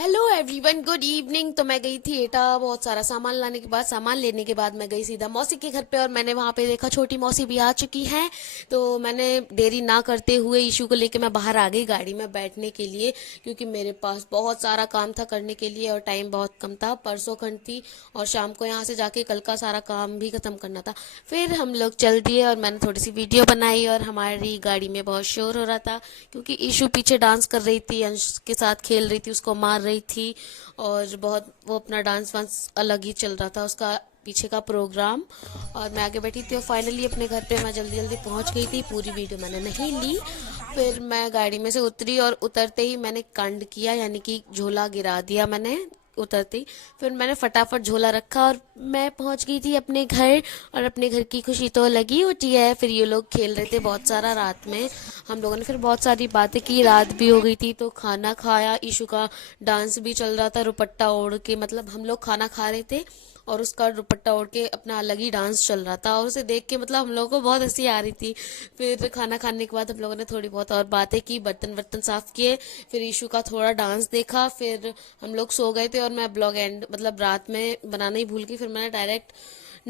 Hello everyone, good evening. तो मैं गई थी एटा बहुत सारा सामान लेने के बाद मैं गई सीधा मौसी के घर पे और मैंने वहां पे देखा छोटी मौसी भी आ चुकी हैं। तो मैंने देरी ना करते हुए ईशू को लेके मैं बाहर आ गई गाड़ी में बैठने के लिए, क्योंकि मेरे पास बहुत सारा काम था करने के लिए और टाइम बहुत कम था। परसों खंड थी और शाम को यहाँ से जाके कल का सारा काम भी खत्म करना था। फिर हम लोग चल दिए और मैंने थोड़ी सी वीडियो बनाई और हमारी गाड़ी में बहुत शोर हो रहा था, क्योंकि ईशू पीछे डांस कर रही थी, अंश के साथ खेल रही थी, उसको मार रही थी और बहुत वो अपना डांस वांस अलग ही चल रहा था उसका पीछे का प्रोग्राम। और मैं आगे बैठी थी और फाइनली अपने घर पे मैं जल्दी जल्दी पहुंच गई थी। पूरी वीडियो मैंने नहीं ली। फिर मैं गाड़ी में से उतरी और उतरते ही मैंने कांड किया, यानी कि झोला गिरा दिया मैंने उतरते ही। फिर मैंने फटाफट झोला रखा और मैं पहुंच गई थी अपने घर। और अपने घर की खुशी तो लगी होती है। फिर ये लोग खेल रहे थे बहुत सारा रात में। हम लोगों ने फिर बहुत सारी बातें की, रात भी हो गई थी तो खाना खाया। ईशू का डांस भी चल रहा था रुपट्टा ओढ़ के, मतलब हम लोग खाना खा रहे थे और उसका दुपट्टा ओढ़ के अपना अलग ही डांस चल रहा था और उसे देख के मतलब हम लोगों को बहुत हंसी आ रही थी। फिर खाना खाने के बाद हम लोगों ने थोड़ी बहुत और बातें की, बर्तन वर्तन साफ किए, फिर ईशू का थोड़ा डांस देखा, फिर हम लोग सो गए थे और मैं ब्लॉग एंड मतलब रात में बनाना ही भूल गई। फिर मैंने डायरेक्ट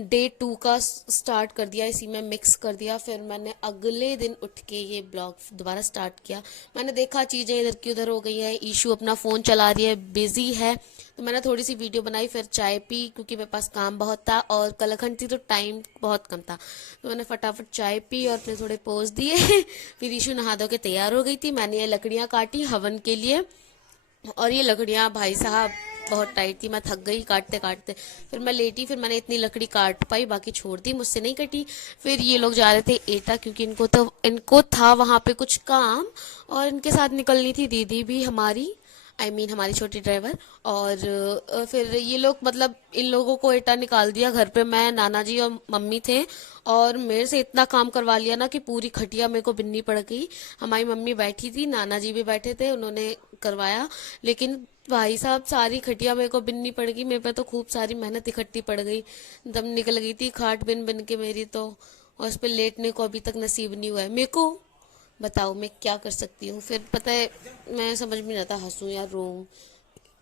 डे 2 का स्टार्ट कर दिया, इसी में मिक्स कर दिया। फिर मैंने अगले दिन उठ के ये ब्लॉग दोबारा स्टार्ट किया। मैंने देखा चीज़ें इधर की उधर हो गई है, ईशू अपना फ़ोन चला रही है, बिजी है, तो मैंने थोड़ी सी वीडियो बनाई। फिर चाय पी, क्योंकि मेरे पास काम बहुत था और कलाखंड थी तो टाइम बहुत कम था, तो मैंने फटाफट चाय पी और फिर थोड़े पोज दिए फिर ईशू नहा धो के तैयार हो गई थी। मैंने ये लकड़ियाँ काटी हवन के लिए और ये लकड़ियाँ भाई साहब बहुत टाइट थी, मैं थक गई काटते काटते। फिर मैं लेटी, फिर मैंने इतनी लकड़ी काट पाई, बाकी छोड़ दी, मुझसे नहीं कटी। फिर ये लोग जा रहे थे एटा, क्योंकि इनको था वहाँ पे कुछ काम और इनके साथ निकलनी थी दीदी भी हमारी, हमारी छोटी ड्राइवर। और फिर ये लोग मतलब इन लोगों को एटा निकाल दिया घर पे। मैं, नाना जी और मम्मी थे और मेरे से इतना काम करवा लिया ना कि पूरी खटिया मेरे को बिननी पड़ गई। हमारी मम्मी बैठी थी, नाना जी भी बैठे थे, उन्होंने करवाया, लेकिन भाई साहब सारी खटिया मेरे को बिननी पड़ गई। मेरे पे तो खूब सारी मेहनत इकट्ठी पड़ गई, दम निकल गई थी खाट बिन बिन के मेरी तो। और उस पर लेटने को अभी तक नसीब नहीं हुआ है मेरे को। बताओ मैं क्या कर सकती हूँ। फिर पता है मैं समझ में नहीं आता हंसूं या रोऊं।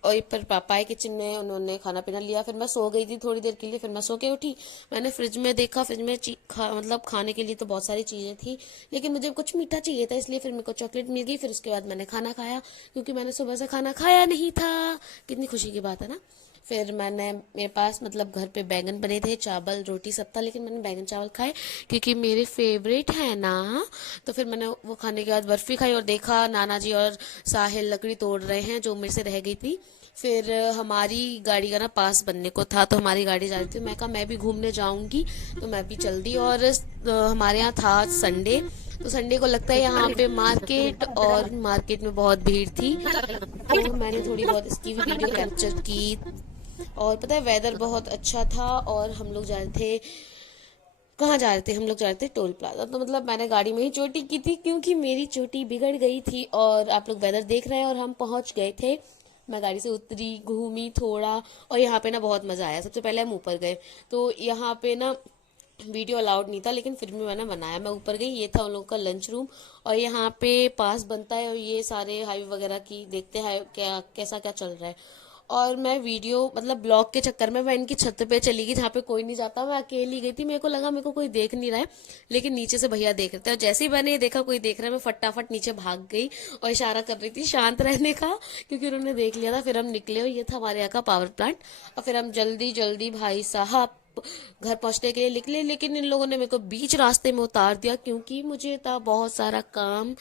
और ये पर पापा है किचन में, उन्होंने खाना पीना लिया। फिर मैं सो गई थी थोड़ी देर के लिए, फिर मैं सो के उठी। मैंने फ्रिज में देखा, फ्रिज में मतलब खाने के लिए तो बहुत सारी चीज़ें थी, लेकिन मुझे कुछ मीठा चाहिए था, इसलिए फिर मेरे को चॉकलेट मिल गई। फिर उसके बाद मैंने खाना खाया, क्योंकि मैंने सुबह से खाना खाया नहीं था। कितनी खुशी की बात है ना। फिर मेरे पास मतलब घर पे बैंगन बने थे, चावल रोटी सब था, लेकिन मैंने बैंगन चावल खाए क्योंकि मेरे फेवरेट है ना। तो फिर मैंने वो खाने के बाद बर्फी खाई और देखा नाना जी और साहिल लकड़ी तोड़ रहे हैं जो मेरे से रह गई थी। फिर हमारी गाड़ी का ना पास बनने को था, तो हमारी गाड़ी जा रही थी। मैं कहा मैं भी घूमने जाऊंगी, तो मैं भी चल दी। और हमारे यहाँ था संडे, तो संडे को लगता है यहाँ पे मार्केट, और मार्केट में बहुत भीड़ थी, तो मैंने थोड़ी बहुत इसकी भी वीडियो कैप्चर की। और पता है वेदर बहुत अच्छा था और हम लोग जा रहे थे, कहाँ जा रहे थे, हम लोग जा रहे थे टोल प्लाजा। तो मतलब मैंने गाड़ी में ही चोटी की थी, क्योंकि मेरी चोटी बिगड़ गई थी। और आप लोग वेदर देख रहे हैं और हम पहुंच गए थे। मैं गाड़ी से उतरी, घूमी थोड़ा, और यहाँ पे ना बहुत मज़ा आया। सबसे पहले हम ऊपर गए, तो यहाँ पे ना वीडियो अलाउड नहीं था, लेकिन फिर भी मैंने बनाया। मैं ऊपर गई, ये था उन लोगों का लंच रूम, और यहाँ पे पास बनता है और ये सारे हाईवे वगैरह की देखते हैं क्या कैसा क्या चल रहा है। और मैं वीडियो मतलब ब्लॉग के चक्कर में मैं इनकी छत पे चली गई जहाँ पे कोई नहीं जाता। मैं अकेली गई थी, मेरे को लगा मेरे को कोई देख नहीं रहा है, लेकिन नीचे से भैया देख रहे थे। और जैसे ही मैंने ये देखा कोई देख रहा है, मैं फटाफट नीचे भाग गई और इशारा कर रही थी शांत रहने का, क्योंकि उन्होंने देख लिया था। फिर हम निकले और ये था हमारे यहाँ का पावर प्लांट। और फिर हम जल्दी जल्दी भाई साहब घर पहुंचने के लिए निकले, लेकिन इन लोगों ने मेरे को बीच रास्ते में उतार दिया, क्योंकि मुझे था बहुत सारा काम।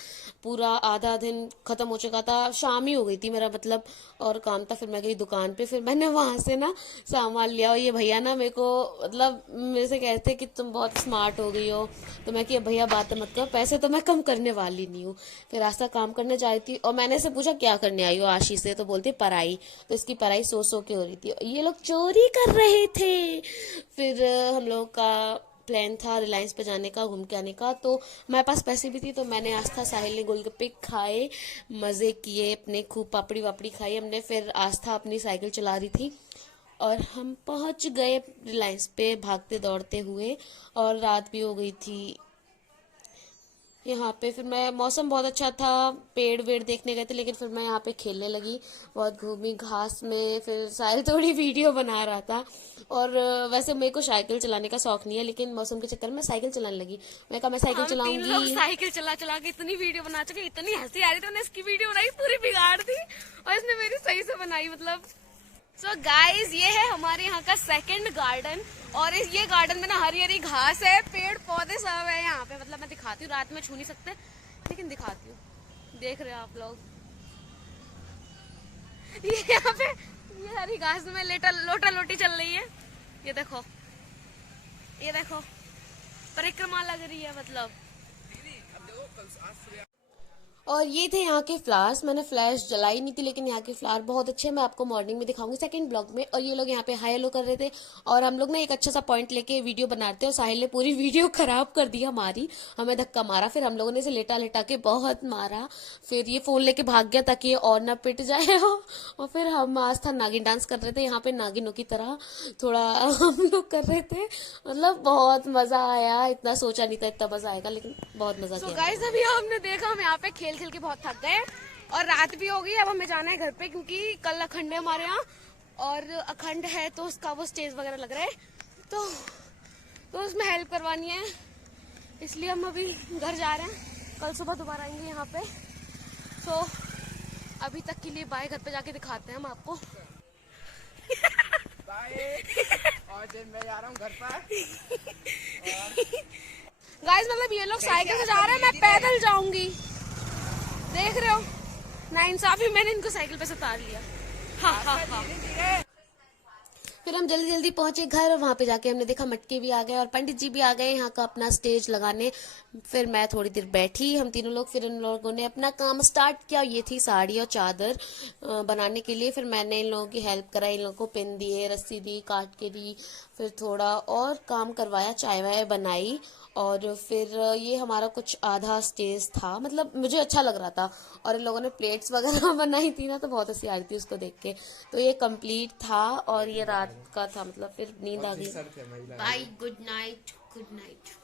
पूरा आधा दिन खत्म हो चुका था, शाम ही हो गई थी मेरा मतलब, और काम था। फिर मैं गई दुकान पे, फिर मैंने वहां से ना सामान लिया। और ये भैया ना मेरे को मतलब मेरे से कहते कि तुम बहुत स्मार्ट हो गई हो, तो मैं कि भैया बात मत करो, पैसे तो मैं कम करने वाली नहीं हूँ। फिर रास्ता काम करने जा रही थी और मैंने से पूछा क्या करने आई हो आशीष से, तो बोलती पढ़ाई। तो इसकी पढ़ाई सो सो के हो रही थी, ये लोग चोरी कर रहे थे। फिर हम लोगों का प्लान था रिलायंस पे जाने का, घूम के आने का, तो हमारे पास पैसे भी थी। तो मैंने आस्था साहिल ने गोलगप्पे खाए, मज़े किए अपने, खूब पापड़ी वापड़ी खाई हमने। फिर आस्था अपनी साइकिल चला रही थी और हम पहुंच गए रिलायंस पे भागते दौड़ते हुए, और रात भी हो गई थी। यहाँ पे फिर मैं, मौसम बहुत अच्छा था, पेड़ वेड़ देखने गए थे, लेकिन फिर मैं यहाँ पे खेलने लगी, बहुत घूमी घास में, फिर साहिल थोड़ी वीडियो बना रहा था। और वैसे मेरे को साइकिल चलाने का शौक नहीं है, लेकिन मौसम के चक्कर में साइकिल चलाने लगी। मैं कहा मैं साइकिल हम 3 लोग चलाऊंगी। साइकिल चला चला के इतनी वीडियो बना चुके, इतनी हंसी आ रही थी, मैंने इसकी वीडियो बनाई पूरी बिगाड़ दी और इसने मेरी सही से बनाई मतलब। सो गाइज ये है हमारे यहाँ का सेकंड गार्डन, और ये गार्डन में ना हरी हरी घास है, पेड़ पौधे सब है यहाँ पे। मतलब मैं दिखाती हूँ, रात में छू नहीं सकते लेकिन दिखाती हूँ, देख रहे हो आप लोग। ये यहाँ पे ये हरी घास में लोटा लोटी चल रही है, ये देखो, ये देखो परिक्रमा लग रही है मतलब। और ये थे यहाँ के फ्लावर्स, मैंने फ्लैश जलाई नहीं थी, लेकिन यहाँ के फ्लावर बहुत अच्छे हैं, मैं आपको मॉर्निंग में दिखाऊंगी सेकंड ब्लॉग में। और ये लोग यहाँ पे हाई हेलो कर रहे थे, और हम लोग ना एक अच्छा सा पॉइंट लेके वीडियो बनाते हैं, और साहिल ने पूरी वीडियो खराब कर दी हमारी, हमें धक्का मारा, फिर हम लोगों ने इसे लेटा लेटा के बहुत मारा, फिर ये फोन लेके भाग गया ताकि ये और ना पिट जाए। और फिर हम आज था नागिन डांस कर रहे थे यहाँ पे, नागिनों की तरह थोड़ा हम लोग कर रहे थे, मतलब बहुत मजा आया, इतना सोचा नहीं था इतना मजा आएगा, लेकिन बहुत मजा किया। गाइस अभी आपने देखा हम यहाँ पे खेल खेल के बहुत थक गए और रात भी हो गई, अब हमें जाना है घर पे, क्योंकि कल अखंड है हमारे यहाँ, और अखंड है तो उसका वो स्टेज वगैरह लग रहा है, तो उसमें हेल्प करवानी है, इसलिए हम अभी घर जा रहे हैं, कल सुबह दोबारा आएंगे यहाँ पे। तो अभी तक के लिए बाय, घर पे जाके दिखाते हैं हम आपको। और मैं जा रहा हूँ घर पर। गाइस मतलब ये लोग साइकिल से जा रहे हैं, मैं पैदल जाऊंगी, देख रहे हो नाइंसाफी, मैंने इनको साइकिल पे से उतार लिया। हाँ हाँ हाँ। फिर हम जल्दी जल्दी पहुंचे घर, और वहां पे जाके हमने देखा मटके भी आ गए और पंडित जी भी आ गए यहाँ का अपना स्टेज लगाने। फिर मैं थोड़ी देर बैठी, हम तीनों लोग, फिर इन लोगों ने अपना काम स्टार्ट किया। ये थी साड़ी और चादर बनाने के लिए, फिर मैंने इन लोगों की हेल्प कराई, इन लोगों को पिन दिए, रस्सी दी, काट के दी, फिर थोड़ा और काम करवाया, चाय वाय बनाई, और फिर ये हमारा कुछ आधा स्टेज था, मतलब मुझे अच्छा लग रहा था। और इन लोगों ने प्लेट्स वगैरह बनाई थी ना, तो बहुत हंसी आ रही थी उसको देख के। तो ये कंप्लीट था, और ये रात का था, मतलब फिर नींद आ गई। Bye, good night, good night.